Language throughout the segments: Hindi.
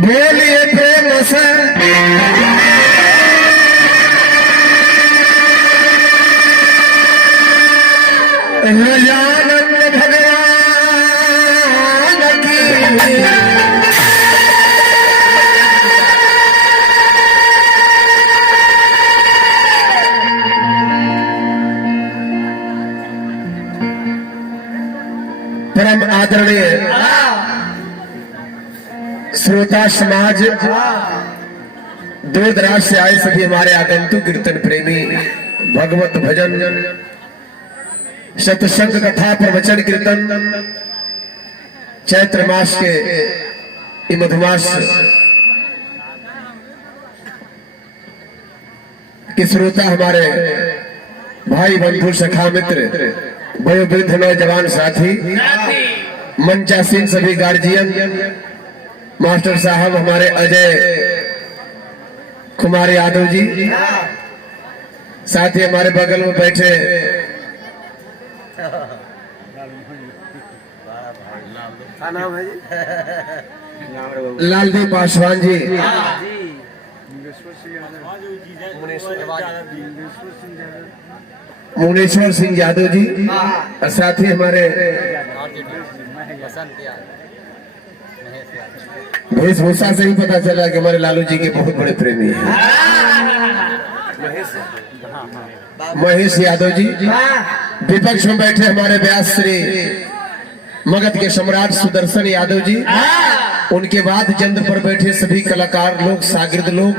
बोलिए प्रेम से गजानन भगवान की। परम आदरणीय श्रोता समाज, दूर दराज से आए सभी हमारे आगंतुक कीर्तन प्रेमी, भगवत भजन सत्संग कथा प्रवचन कीर्तन चैत्र मास के मधुमास के श्रोता हमारे भाई बंधु सखा मित्र, वयोवृद्ध नौजवान साथी, मंचासीन सभी गार्जियन, मास्टर साहब हमारे अजय कुमार यादव जी, साथ ही हमारे बगल में बैठे लालदेव पासवान जी, मुनेश्वर सिंह यादव जी, और साथ ही हमारे वेशभूषा से ही पता चला कि हमारे लालू जी के बहुत बड़े प्रेमी हैं। महेश यादव जी, विपक्ष में बैठे हमारे व्यास श्री मगध के सम्राट सुदर्शन यादव जी, उनके बाद जंद पर बैठे सभी कलाकार लोग, शागिर्द लोग,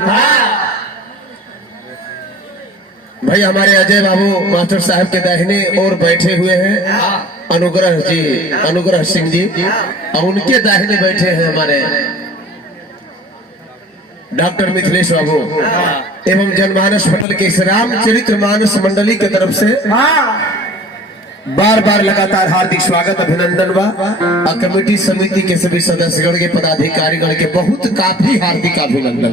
भाई हमारे अजय बाबू मास्टर साहब के दाहिने और बैठे हुए हैं अनुग्रह जी, अनुग्रह सिंह जी, और उनके दाहिने बैठे हैं हमारे डॉक्टर मिथिलेश बाबू एवं जनमानस मंडल के रामचरित्र मानस मंडली की तरफ से बार बार लगातार हार्दिक स्वागत, अभिनंदन व कमेटी समिति के सभी सदस्यगण के पदाधिकारीगण के बहुत काफी हार्दिक अभिनंदन।